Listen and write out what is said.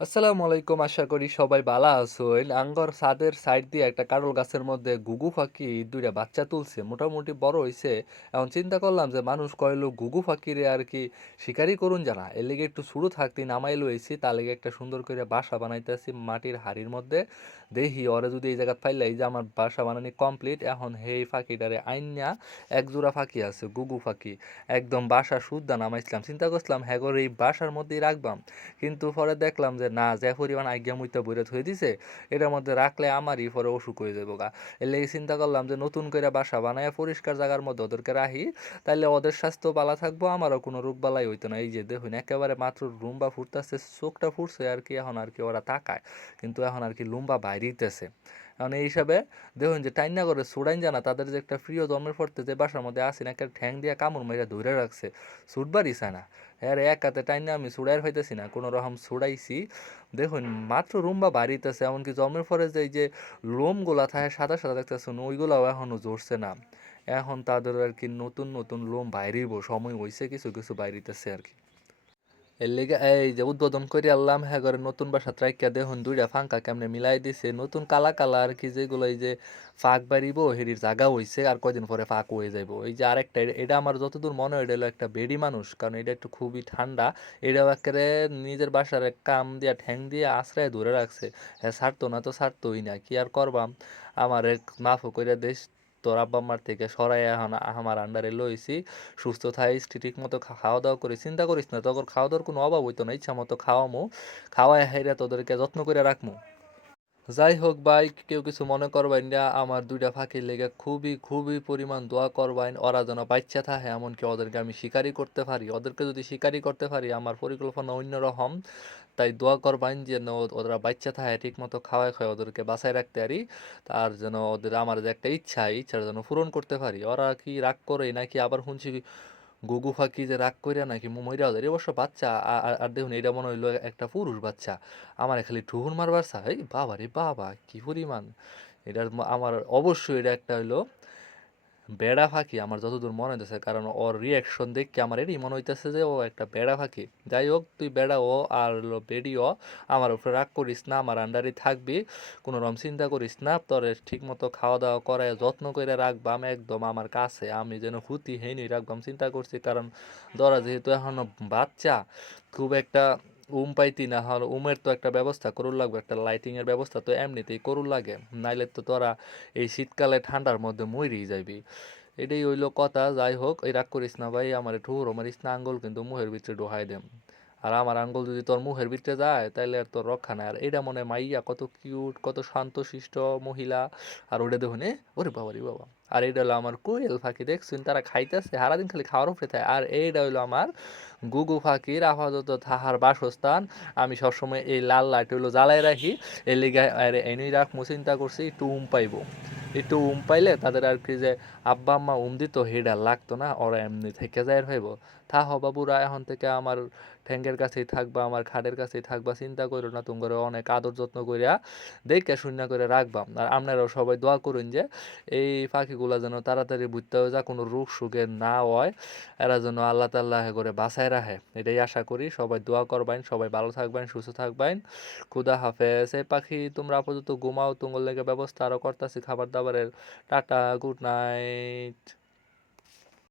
আসসালামু আলাইকুম। আশা করি সবাই বালা আছেন। আঙ্গর ছাদের সাইড দিয়ে একটা কারল গাছের মধ্যে ঘুঘু পাখি ২ টা বাচ্চা তুলছে। মোটামুটি বড় হইছে। এখন চিন্তা করলাম যে মানুষ কইলো ঘুঘু পাখিরে আর কি শিকারি করুন জানা। এর লিগে একটু শুরু থাকতেই নামাই লইছি। তার লিগে একটা সুন্দর করে বাসা বানাইতেছি মাটির হাড়ির মধ্যে। দেখি ওরে যদি এই জায়গায় পাইলে এই যে আমার বাসা বানানি কমপ্লিট। এখন হেই পাখিটারে আইন্যা এক জোড়া পাখি আছে ঘুঘু পাখি। একদম বাসা সুদ্ধা নামাইছিলাম। চিন্তা করছিলাম হ্যাগো এই বাসার মধ্যেই রাখবাম। কিন্তু পরে দেখলাম যে না, যে পরিমাণ আজ্ঞা মুইতা বইরা থই দিছে এটার মধ্যে রাখলে আমারই পরে অসুখ হয়ে যাবো গা। এর লেগে চিন্তা করলাম যে নতুন করে বাসা বানায় পরিষ্কার জায়গার মধ্যে ওদেরকে রাখি, তাইলে ওদের স্বাস্থ্য ভালো থাকবো, আমারও কোনো রোগ বালাই হইতো না। এই যে দেখুন একেবারে মাত্র লুম্বা ফুটতেছে, চোখটা ফুটছে আর কি, এখন আর কি ওরা তাকায়, কিন্তু এখন আর কি লুম্বা বাইরেইতেছে। এখন এই হিসাবে দেখুন যে টাইনা করে ছুড়াইন জানা তাদের যে একটা প্রিয় জন্মের পড়তে যে বাসার মধ্যে আসেন একটা ঠ্যাং দিয়া কামড় মেরে ধরে রাখছে, ছুটবারই চায় না। হ্যাঁ এক হাতে টাইনা আমি ছুড়াইর হইতেছি না, কোনো রকম ছুড়াইছি। দেখুন মাত্র রুম্বা বাড়িতেছে, এমনকি জন্মের পরে যে এই যে লোমগুলা থাকে সাদা সাদা দেখতেছেন ওইগুলাও এখনো ঝরছে না। এখন তাদের আর কি নতুন নতুন লোম বাইরিব সময় হইছে, কিছু কিছু বাইরিতেছে আর কি। এর লেগে এই যে উদ্বোধন করে আনলাম হ্যাঁ ঘরে নতুন বাসা রাইখা দেখুন ২ টা ফাঙ্কা কেমনে মিলাই দিছে, নতুন কালা কালা আর কি, যেগুলো এই যে ফাঁক বাড়িব হেরির জায়গা হইছে, আর কয়দিন পরে ফাঁক হয়ে যাইব। এই যে আরেকটা এটা আমার যতদূর মনে হয় এটা হলো একটা বেডি মানুষ, কারণ এটা একটু খুবই ঠান্ডা। এটাও একেবারে নিজের বাসার এক কাম দিয়া ঠ্যাং দিয়ে আশ্রয় ধরে রাখছে। হ্যাঁ ছাড়তো না তো ছাড়তোই না, কি আর করবাম। আমার এক মাফও কইরা দেশ তোর আব্বা আম্মার থেকে সরাই এখন আমার আন্ডারে লইছি। সুস্থ থাইস, ঠিক মতো খাওয়া দাওয়া করিস, চিন্তা করিস না, তোর খাওয়া দাওয়ার কোনো অভাব হইতো না, ইচ্ছা মতো খাওয়ামু, খাওয়াই হাইরা তোদেরকে যত্ন করে রাখমু। যাই হোক ভাই, কেউ কিছু মনে করবেন না, আমার ২ টা ফাঁকির লেগে খুবই খুবই পরিমাণ দোয়া করবেন, ওরা যেন বাচ্চা থাকে, এমনকি ওদেরকে আমি শিকারি করতে পারি। ওদেরকে যদি শিকারি করতে পারি আমার পরিকল্পনা অন্যরকম। তাই দোয়া করবেন যেন ওরা বাচ্চা থাকে, ঠিক মতো খাওয়ায় খাওয়ায় ওদেরকে বাঁচায় রাখতে পারি। তার যেন ওদের আমার যে একটা ইচ্ছা, এই ইচ্ছাটা যেন পূরণ করতে পারি। ওরা কি রাগ করে নাকি আবার শুনছি গুগু ফাঁকি যে রাগ কইরা নাকি মইরা যায়, অবশ্য বাচ্চা। আর দেখুন এটা মনে হইলো একটা পুরুষ বাচ্চা, আমার খালি ঠুহুর মারবার চা, এই বাবা রে বাবা কি পরিমাণ। এটার আমার অবশ্যই এটা একটা হইলো বেড়া ফাঁকি আমার যতদূর মনে হইতেছে, কারণ ওর রিয়াকশন দেখে আমার এটাই মনে হইতেছে যে ও একটা বেড়া ফাঁকি। যাই হোক তুই বেড়া ও আর হলো বেডি ও, আমার উপরে রাগ করিস না, আমার আন্ডারে থাকবি, কোনো রকম চিন্তা করিস না, তোরে ঠিক মতো খাওয়া দাওয়া করায় যত্ন করে রাখবাম একদম আমার কাছে, আমি যেন হুতি হেনই রাখবাম চিন্তা করছি। কারণ ধরা যেহেতু এখনো বাচ্চা, খুব একটা পাইতি না হলে তো একটা ব্যবস্থা করুন লাগবে, একটা লাইটিং এর ব্যবস্থা তো এমনিতেই করুন লাগে, নাইলে তো তোরা এই শীতকালে ঠান্ডার মধ্যে মইরেই যাইবি। এটাই হইলো কথা। যাই হোক এই রাগ করিস না ভাই, আমার ঠুরো মারিস না, আঙ্গুল কিন্তু মুহের ভিতরে ঢোকাই দেম। আর আমার আঙ্গুল যদি তোর মুহের ভিতরে যায় তাইলে আর তোর রক্ষা নাই। আর এটা মনে হয় মাইয়া কত কিউট, কত শান্তশিষ্ট মহিলা। আর ওটা দেখুন ওরে বাবা রে বাবা। আর এইটা হলো আমার কোয়েল পাখি, দেখছুন তারা খাইতেছে সারাদিন খালি খাওয়ার উপরে থাকে। আর এইটা হইলো আমার গুগু পাখির আপাতত থাহার বাসস্থান। আমি সবসময় এই লাল লাইট হইলো জ্বালাই রাখি, এই লিগা এনেই রাখবো চিন্তা করছি একটু পাইবো। একটু পাইলে তাদের আর কি যে আব্বা আম্মা দিত হেডা লাগতো না, ওরা এমনি থেকে যায় ভাইব। থাহ বাবুরা এখন থেকে আমার ঠ্যাঙ্গের কাছেই থাকবা, আমার খাটের কাছেই থাকবা, চিন্তা করো না, তোমার অনেক আদর যত্ন করিয়া দেখে শূন্য করে রাখবা। আর আপনারাও সবাই দোয়া করুন যে এই পাখিগুলা যেন তাড়াতাড়ি বুঝতে হয়ে যা, কোনো রোগ সুগে না হয়, এরা যেন আল্লাহ তাল্লাহ করে বাঁচায় রাখে, এটাই আশা করি। সবাই দোয়া করবেন, সবাই ভালো থাকবেন, সুস্থ থাকবেন। খুদা হাফেজ। এই পাখি তোমরা আপাতত ঘুমাও, তোমার লেগে ব্যবস্থা আরও করতেছি খাবার দাবারের। Tata, good night.